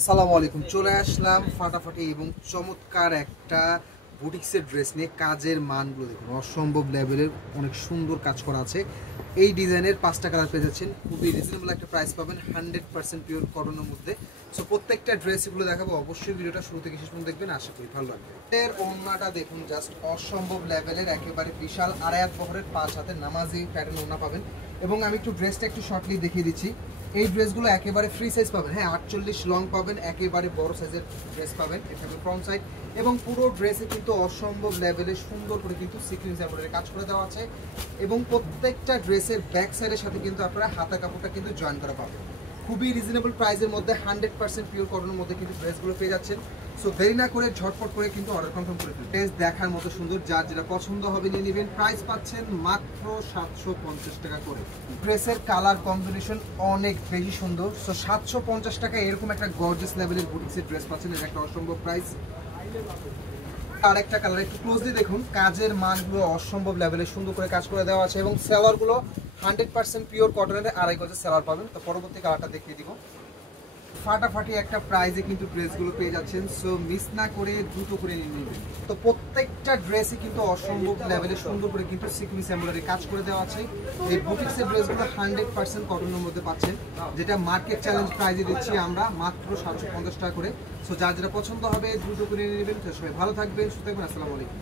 আসসালামু আলাইকুম। চলে আসলাম ফাটাফাটি এবং চমৎকার একটা বুটিক্সের ড্রেস নিয়ে। কাজের মানগুলো দেখুন, অসম্ভব লেভেলের, অনেক সুন্দর কাজ করা আছে। এই ডিজাইনের 5টা কালার পেয়ে যাচ্ছেন, খুবই রিজনেবল একটা প্রাইস পাবেন, 100% পিওর কটনের মধ্যে। সো প্রত্যেকটা ড্রেসগুলো দেখাবো, অবশ্যই ভিডিওটা শুরু থেকে শেষ পর্যন্ত দেখবেন, আশা করি ভালো লাগবে। এর ওড়নাটা দেখুন, জাস্ট অসম্ভব লেভেলের, একেবারে বিশাল আড়াই হাত বহরের 5 হাতে নামাজি প্যাটার্ন ওড়না পাবেন। এবং আমি একটু ড্রেসটা একটু শর্টলি দেখিয়ে দিচ্ছি। এই ড্রেসগুলো একেবারে ফ্রি সাইজ পাবেন, হ্যাঁ 48 লং পাবেন, একেবারে বড় সাইজের ড্রেস পাবেন। এখানে ফ্রন্ট সাইড এবং পুরো ড্রেসে কিন্তু অসম্ভব লেভেলে সুন্দর করে কিন্তু সিকোয়েন্স এমব্রয়ডারি কাজ করে দেওয়া আছে। এবং প্রত্যেকটা ড্রেসের ব্যাক সাইডের সাথে কিন্তু আপনারা হাতা কাপড়টা কিন্তু জয়েন করা পাবেন। খুবই রিজনেবল প্রাইসের মধ্যে 100% পিওর কটনের মধ্যে কিন্তু ড্রেসগুলো পেয়ে যাচ্ছেন। সো দেরি না করে ঝটপট করে কিন্তু অর্ডার কনফার্ম করে ফেলুন। ড্রেস দেখার মতো সুন্দর, যার যেটা পছন্দ হবে নিয়ে নেবেন। প্রাইস পাচ্ছেন মাত্র 750 টাকা করে। ড্রেসের কালার কম্বিনেশন অনেক বেশি সুন্দর। সো 750 টাকা এরকম একটা গর্জিয়াস লেভেলের বুটিক্সের ড্রেস পাচ্ছেন, এটা একটা অসম্ভব প্রাইস। আরেকটা কালার একটু ক্লোজলি দেখুন, কাজের মানগুলো অসম্ভব লেভেলে সুন্দর করে কাজ করে দেওয়া আছে। এবং সেলারগুলো 100% পিওর কটনের, 2.5 গজের সেলার পাবেন। তো পরবর্তী কালারটা দেখিয়ে দিব। ফাটাফাটি একটা প্রাইজে কিন্তু ড্রেসগুলো পেয়ে যাচ্ছেন। সো মিস না করে দ্রুত করে নিয়ে নেবেন। তো প্রত্যেকটা ড্রেসই কিন্তু অসম্ভব লেভেলে সুন্দর করে কিন্তু সিকোয়েন্স এমব্রয়ডারি কাজ করে দেওয়া আছে। এই বুটিক্সের ড্রেসগুলো 100% কটনের মধ্যে পাচ্ছেন, যেটা মার্কেট চ্যালেঞ্জ প্রাইজে দিচ্ছি আমরা মাত্র 750 টাকা করে। সো যার যেটা পছন্দ হবে দ্রুত করে নিয়ে নেবেন। সবাই ভালো থাকবেন, সুস্থ থাকবেন। আসসালামু আলাইকুম।